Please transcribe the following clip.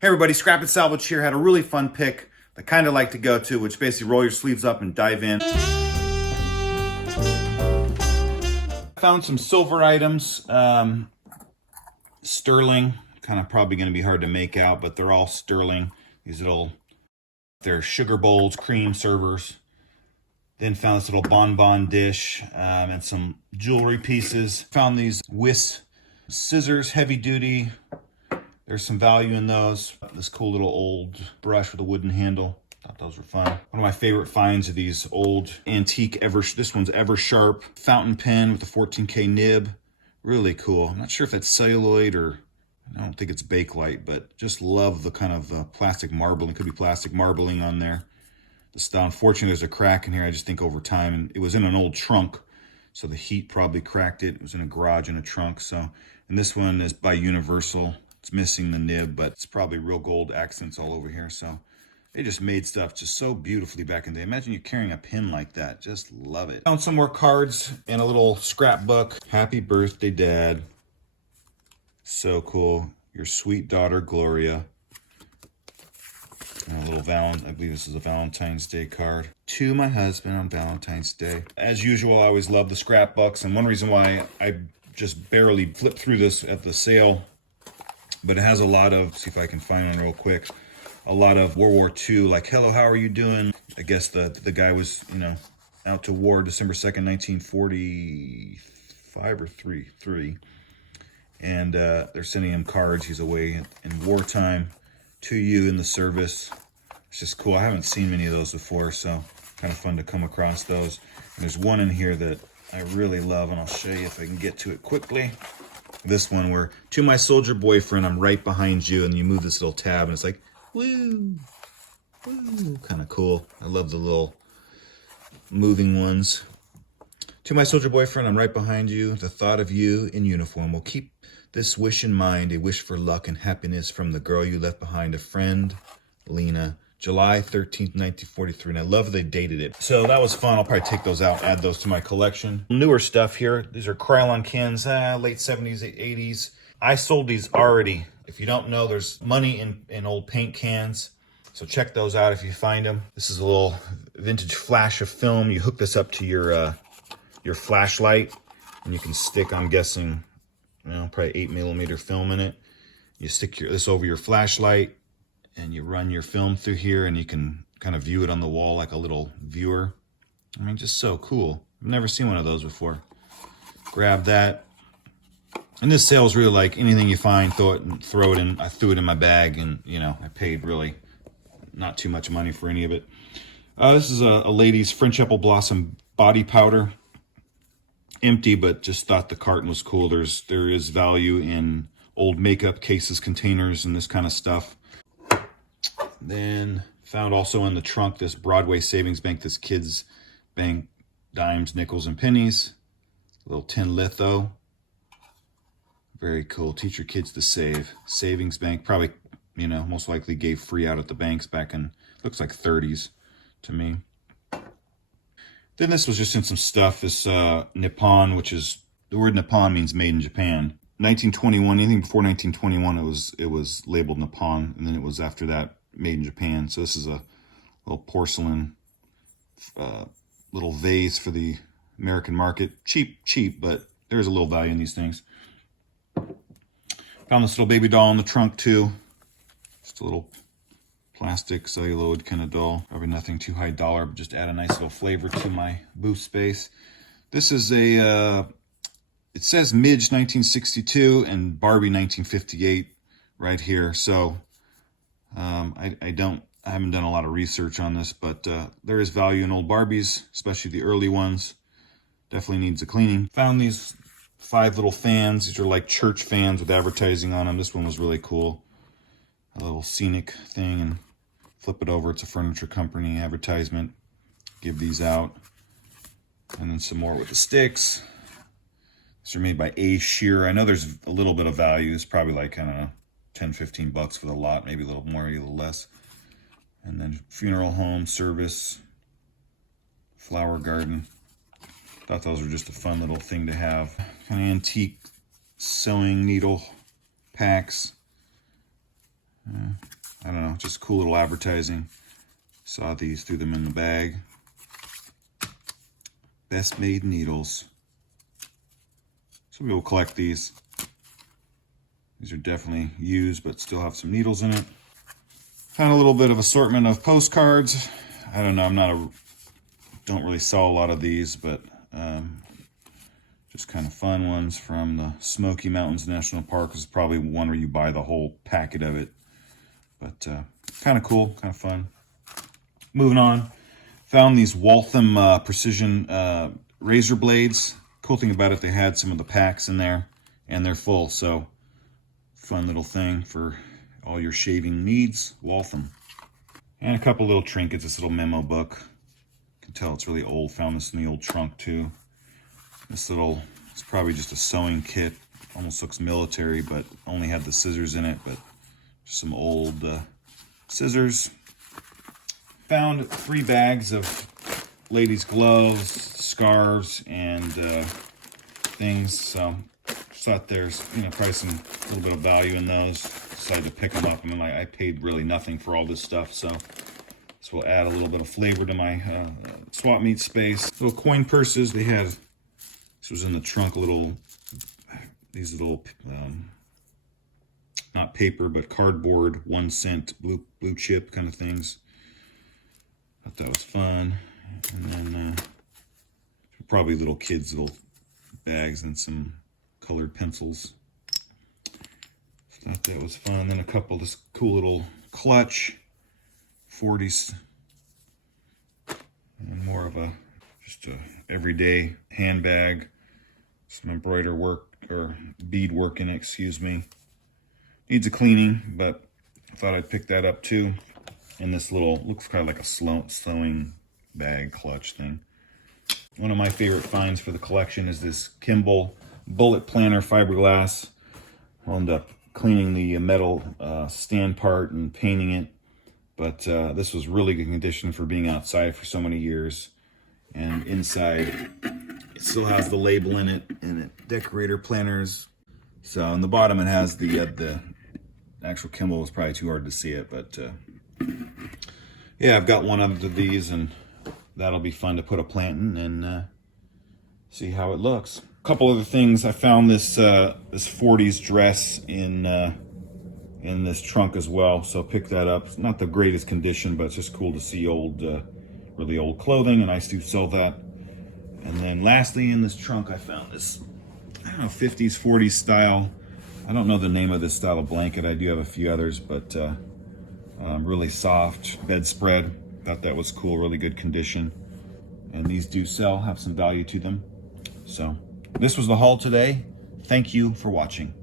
Hey everybody, Scrap It Salvage here. Had a really fun pick that I kind of like to go to, which basically roll your sleeves up and dive in. Found some silver items, sterling, kind of probably going to be hard to make out, but they're all sterling. These they're sugar bowls, cream servers. Then found this little bonbon dish and some jewelry pieces. Found these whisk scissors, heavy duty. There's some value in those. This cool little old brush with a wooden handle. Thought those were fun. One of my favorite finds are these old antique this one's Ever Sharp fountain pen with a 14K nib. Really cool. I'm not sure if that's celluloid or I don't think it's Bakelite, but just love the kind of plastic marbling. Could be plastic marbling on there. The style. Unfortunately, there's a crack in here. I just think over time, and it was in an old trunk, so the heat probably cracked it. It was in a garage in a trunk. So, and this one is by Universal. It's missing the nib, but it's probably real gold accents all over here. So they just made stuff just so beautifully back in the day. Imagine you carrying a pin like that. Just love it. Found some more cards and a little scrapbook. Happy birthday, Dad. So cool. Your sweet daughter, Gloria. And a little I believe this is a Valentine's Day card. To my husband on Valentine's Day. As usual, I always love the scrapbooks. And one reason why I just barely flipped through this at the sale, but it has a lot of, see if I can find one real quick, a lot of World War II, like, hello, how are you doing? I guess the guy was, out to war December 2nd, 1945 or 3. And they're sending him cards. He's away in wartime. To you in the service. It's just cool. I haven't seen many of those before, so kind of fun to come across those. And there's one in here that I really love, and I'll show you if I can get to it quickly. This one where, to my soldier boyfriend, I'm right behind you, and you move this little tab, and it's like, woo, woo, kind of cool. I love the little moving ones. To my soldier boyfriend, I'm right behind you. The thought of you in uniform will keep this wish in mind, a wish for luck and happiness from the girl you left behind, a friend, Lena, July 13th, 1943. And I love they dated it. So that was fun. I'll probably take those out, add those to my collection. Newer stuff here. These are Krylon Cans, late 70s, 80s. I sold these already. If you don't know, there's money in old paint cans. So check those out if you find them. This is a little vintage flash of film. You hook this up to your flashlight, and you can stick, I'm guessing, probably 8mm film in it. You stick this over your flashlight and you run your film through here, and you can kind of view it on the wall like a little viewer. I mean, just so cool. I've never seen one of those before. Grab that. And this sale is really like anything you find, throw it in. I threw it in my bag, and I paid really not too much money for any of it. This is a lady's French apple blossom body powder. Empty, but just thought the carton was cool. There is value in old makeup cases, containers, and this kind of stuff. Then found also in the trunk this Broadway Savings Bank, this kids bank, dimes, nickels, and pennies. A little tin litho. Very cool. Teach your kids to save. Savings Bank, probably, most likely gave free out at the banks back in, looks like 30s to me. Then this was just in some stuff, this Nippon, which is, the word Nippon means made in Japan. 1921, anything before 1921, it was labeled Nippon, and then it was after that made in Japan. So this is a little porcelain, little vase for the American market. Cheap, but there's a little value in these things. Found this little baby doll in the trunk too. Just a little plastic celluloid kind of doll. Probably nothing too high dollar, but just add a nice little flavor to my booth space. This is it says Midge 1962 and Barbie 1958 right here. So I haven't done a lot of research on this, but there is value in old Barbies, especially the early ones. Definitely needs a cleaning. Found these 5 little fans. These are like church fans with advertising on them. This one was really cool. A little scenic thing, and flip it over. It's a furniture company advertisement. Give these out. And then some more with the sticks. These are made by A. Shearer. I know there's a little bit of value. It's probably like, I don't know, 10, 15 bucks for the lot. Maybe a little more, maybe a little less. And then funeral home, service, flower garden. Thought those were just a fun little thing to have. Kind of antique sewing needle packs. I don't know, just cool little advertising. Saw these, threw them in the bag. Best made needles. So we will collect these. These are definitely used, but still have some needles in it. Found a little bit of assortment of postcards. I don't know, don't really sell a lot of these, but just kind of fun ones from the Smoky Mountains National Park. This is probably one where you buy the whole packet of it, but kind of cool, kind of fun. Moving on, found these Waltham precision razor blades. Cool thing about it, they had some of the packs in there, and they're full, so fun little thing for all your shaving needs, Waltham. And a couple little trinkets, this little memo book. You can tell it's really old, found this in the old trunk too. This little, it's probably just a sewing kit, almost looks military, but only had the scissors in it, but just some old scissors. Found 3 bags of ladies' gloves, scarves, and things, so just thought there's, you know, probably some little bit of value in those. Decided to pick them up. I mean, I paid really nothing for all this stuff, so this will add a little bit of flavor to my swap meet space. Little coin purses, they had, this was in the trunk, these little, not paper, but cardboard, 1 cent blue chip kind of things. Thought that was fun. And then probably little kids' little bags and some colored pencils. Thought that was fun. Then a couple of this cool little clutch, 40s, and more of a just a everyday handbag. Some embroider work or bead work in it, excuse me. Needs a cleaning, but I thought I'd pick that up too. And this little, looks kind of like a sewing bag clutch thing. One of my favorite finds for the collection is this Kimble bullet planner fiberglass. I'll end up cleaning the metal stand part and painting it. But this was really good condition for being outside for so many years. And inside, it still has the label in it, and it decorator planners. So on the bottom, it has the actual Kimble. Was probably too hard to see it, but yeah, I've got one of these, and that'll be fun to put a plant in and see how it looks. A couple other things. I found this this 40s dress in this trunk as well, so pick that up. It's not the greatest condition, but it's just cool to see old, really old clothing, and I do sell that. And then lastly, in this trunk, I found this, I don't know, 50s, 40s style. I don't know the name of this style of blanket. I do have a few others, but really soft bedspread. Thought that was cool, really good condition. And these do sell, have some value to them. So this was the haul today. Thank you for watching.